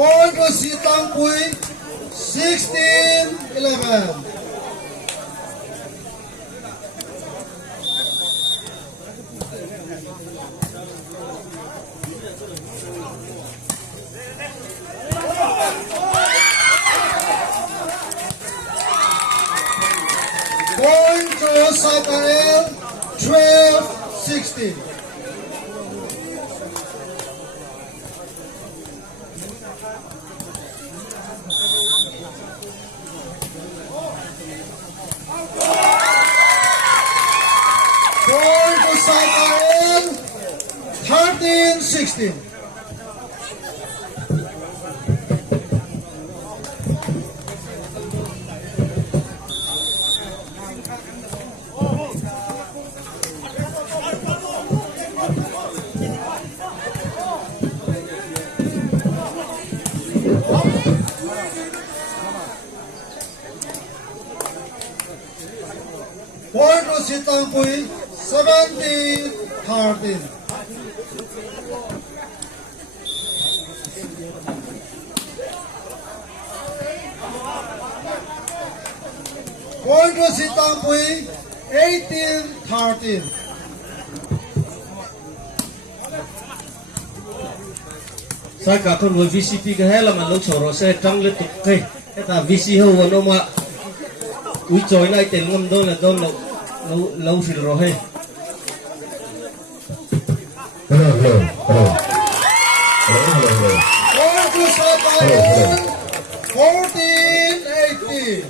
Point to Sitang Pui, 16-11. Point to Saikarel, 12-16. Point to Saikarel, 13-16. Point to Sitang Pui, 17-13. Point to Sitang Pui, 18-13. Sai cả thôn với VCP cái hết là mà lúc sổ sẽ trăng lên tục cây, cái ta VC hầu vào nó mà úi chối này tiền ngâm đôi là đôi lâu xịt rồi hay. Point to Saikarel, 14-18.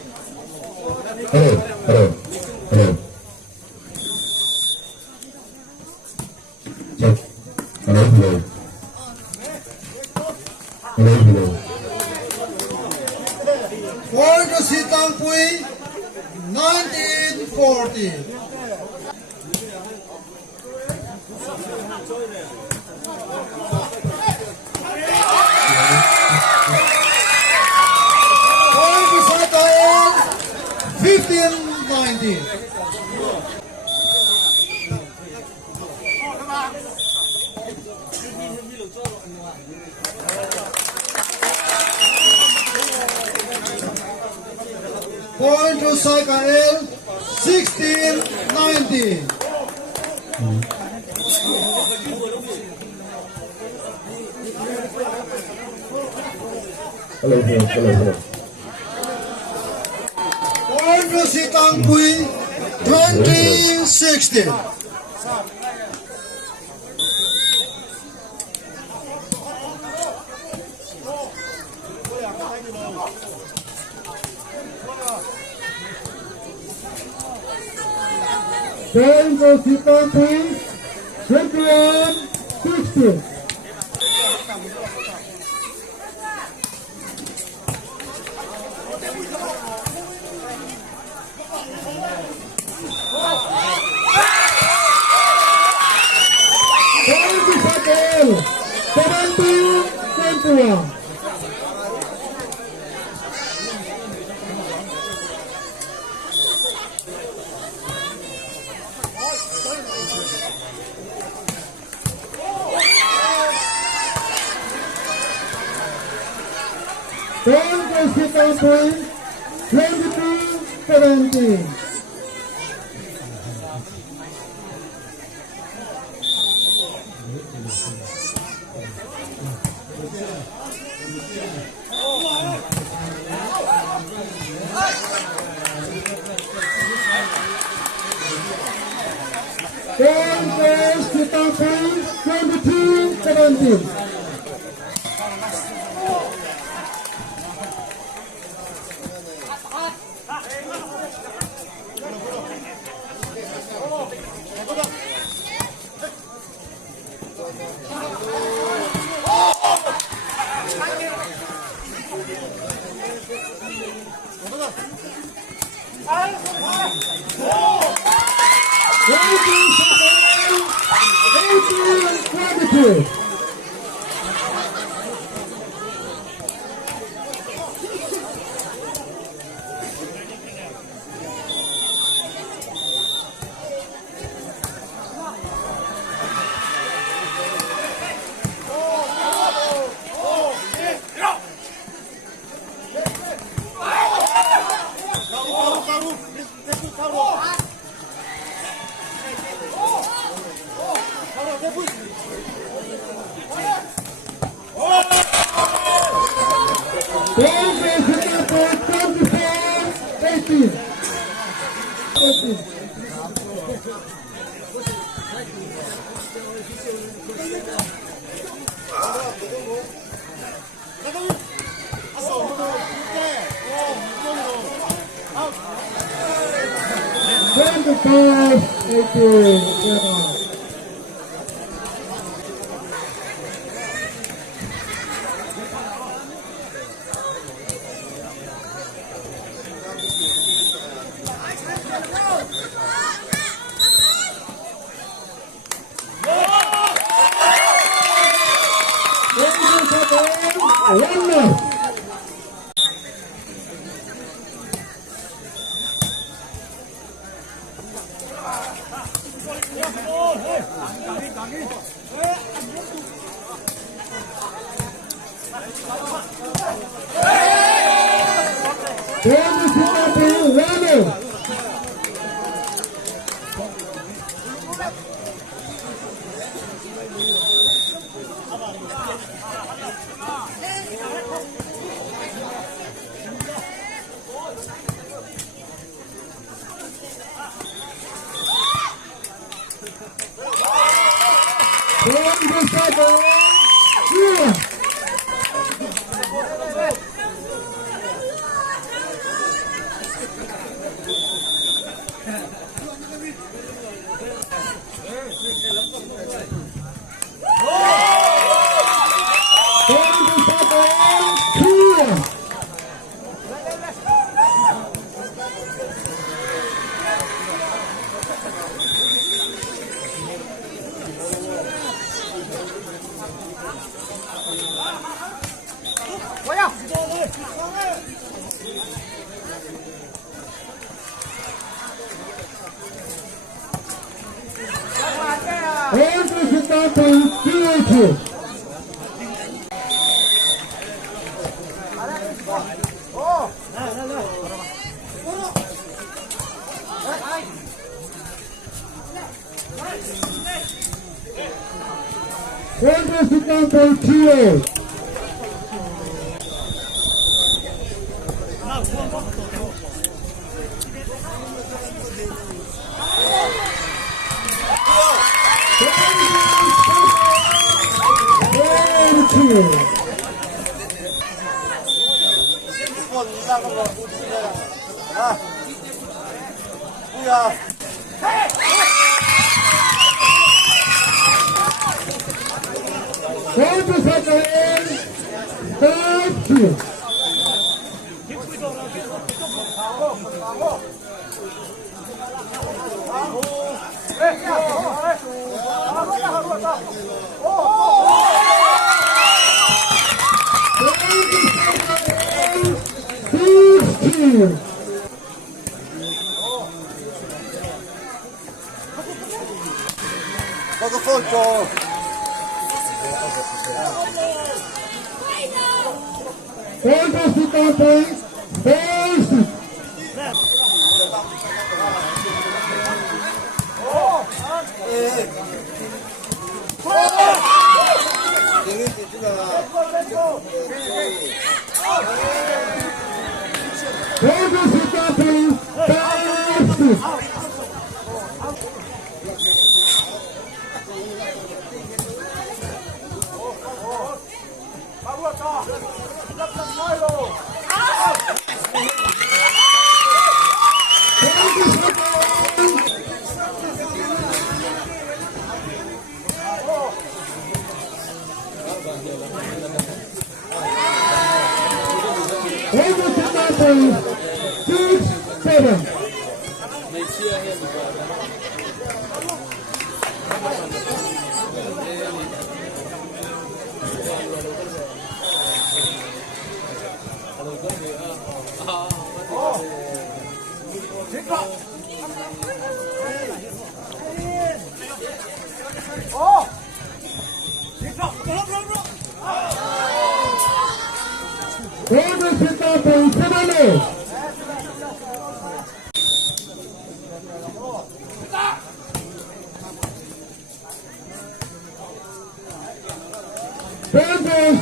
Point to Sitang Pui, 19-14. Point to Saikarel, 15-19. Point to Saikarel, 16-19. Point to Sitang Pui, 20-16. Point to Sitang Pui, 21-16. Point to Saikarel, 17-21. Point to Sitang Pui, 22-17. Point to Sitang Pui, 22-17.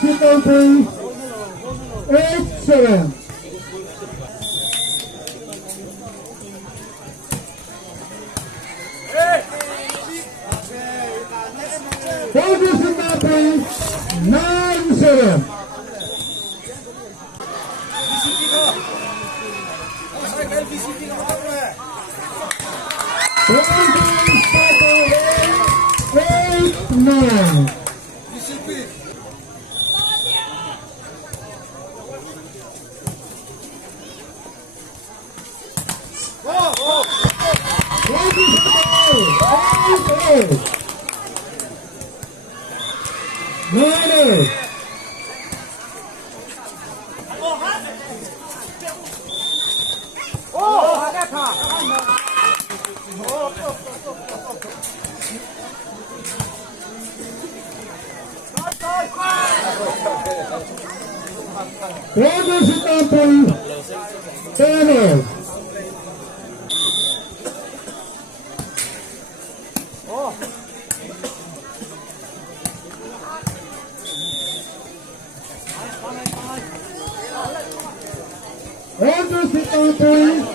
sit down, please. 8-7. Hold sit down, please. 9-7. Eight, 9. Roger, sit down, please. 10. Roger, sit down, please. 11.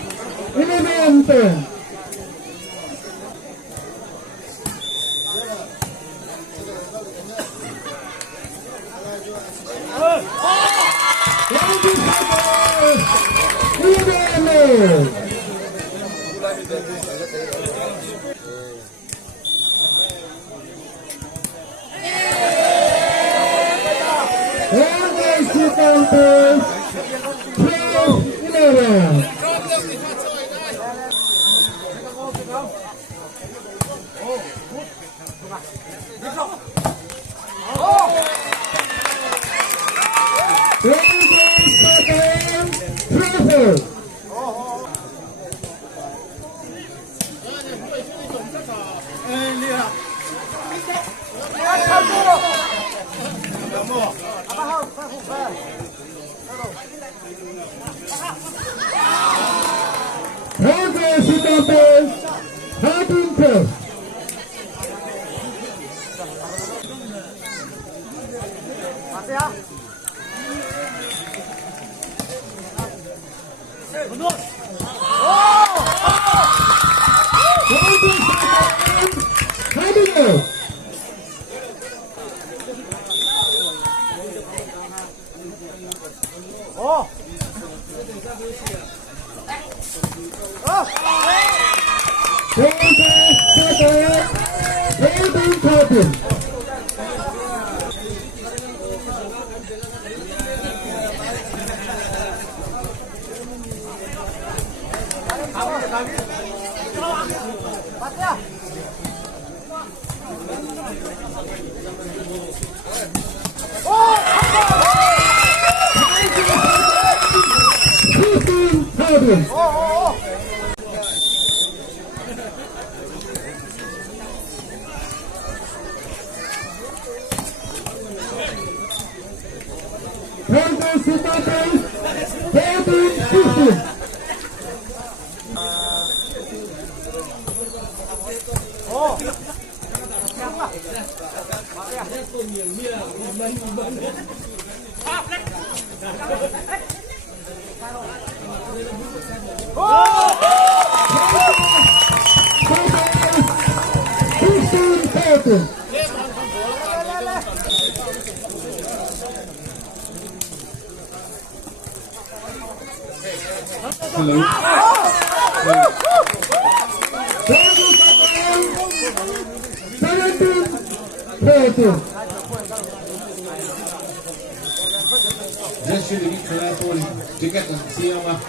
Just should be clear for ticket and see how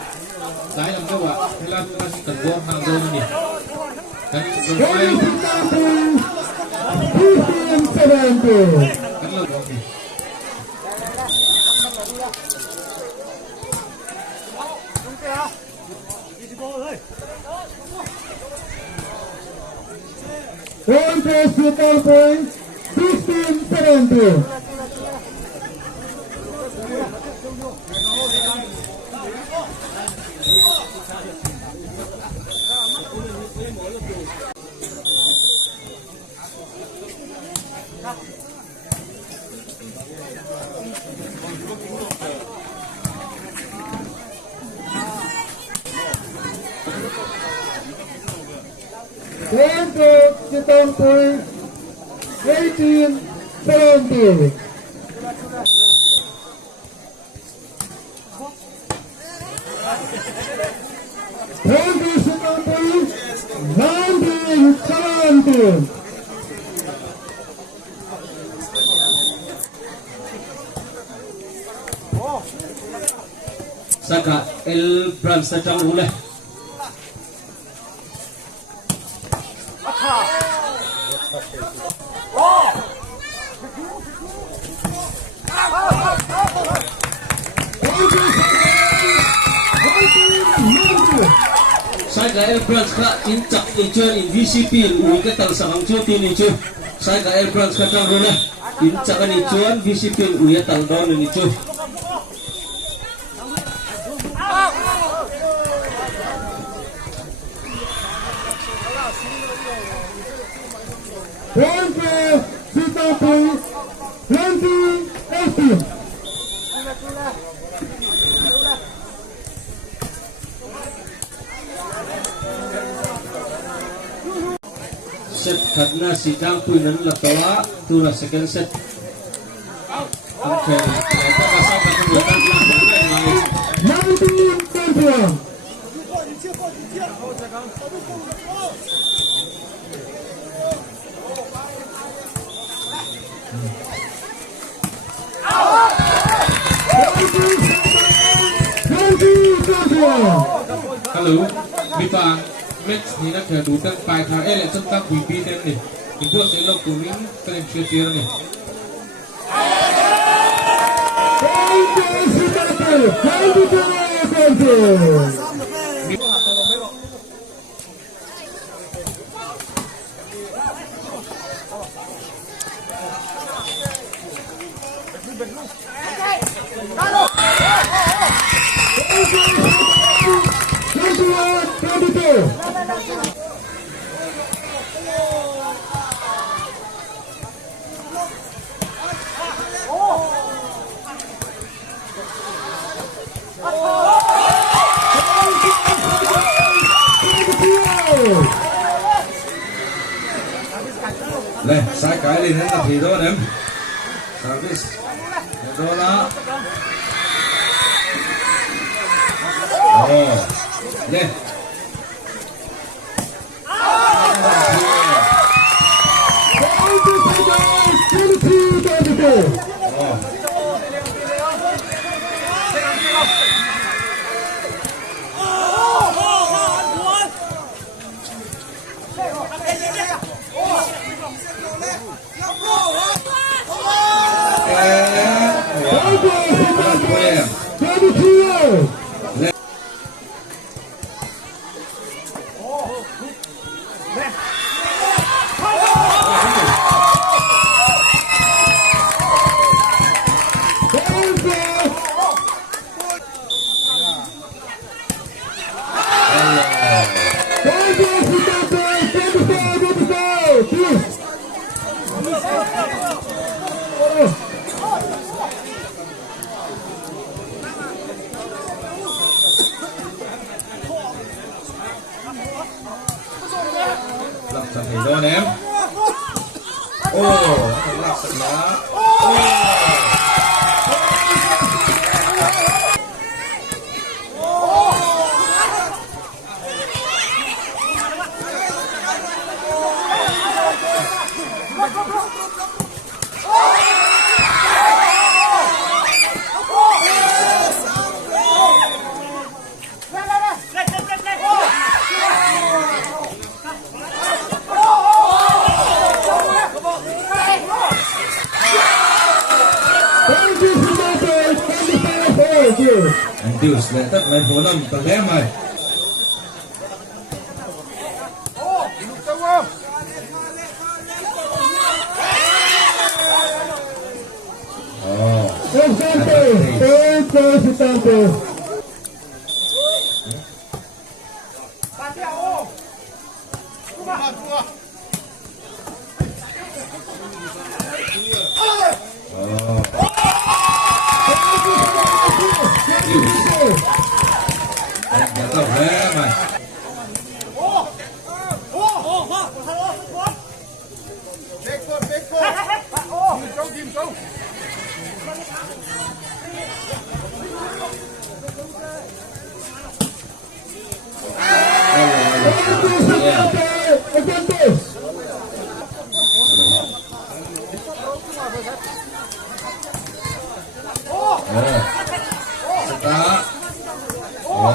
Dai làm cho bạn, thế là ta chỉ cần gom hàng gom nhỉ? Cần phải cắt lợn gom nhỉ? One place to go points, 16-17. Point to Sitang Pui, 18-17. Point to Sitang Pui, 19-17. Saka El Brand sedang boleh. Saka El Brand ka incak ijuan in VCP ui ketang sakang cuti ni cu. Saka El Brand sedang boleh incakan ijuan VCP ui ketang down ni cu. Point to Sitang Pui, 20-18. Set karena sidang punan latawa tu lah second set. Okay, kita pasal kemudian lain. 19-21. Hello, mi pang match ni nakadu tan pai tha ele cham ta VP den ni. Ibu se lok tu ni kren che tier ni. Leh, sai cái lên đến là thì đó em. Service. Đó là. Oh. Leh. Lắc sẵn thì đó em. Lắc sẵn đó. Anh tiêu sẽ tất mấy phố năm tầng em này. Advantage. Saka. Oh.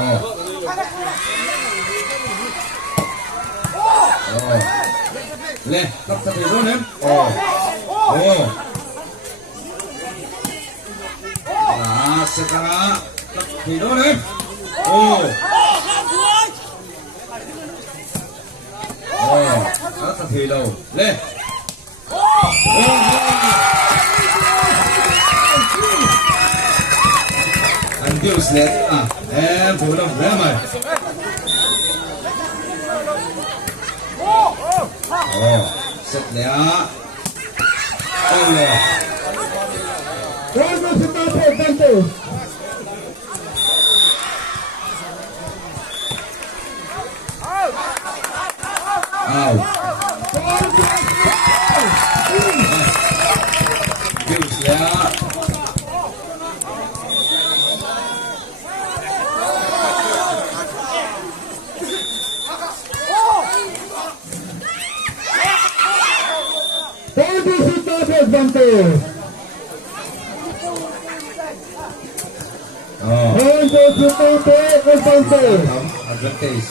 Le, tóc tập thể luôn em. Là Saka. Tập thể luôn em. Đó tập thể đầu. Le. Anh tiêu slet à, em thủ đồng thế mày. Sụp nè. Ôi nè. Ramos Zimbabwe advantage. Ao. Tiêu slet. Advantage. Advantage. Advantage.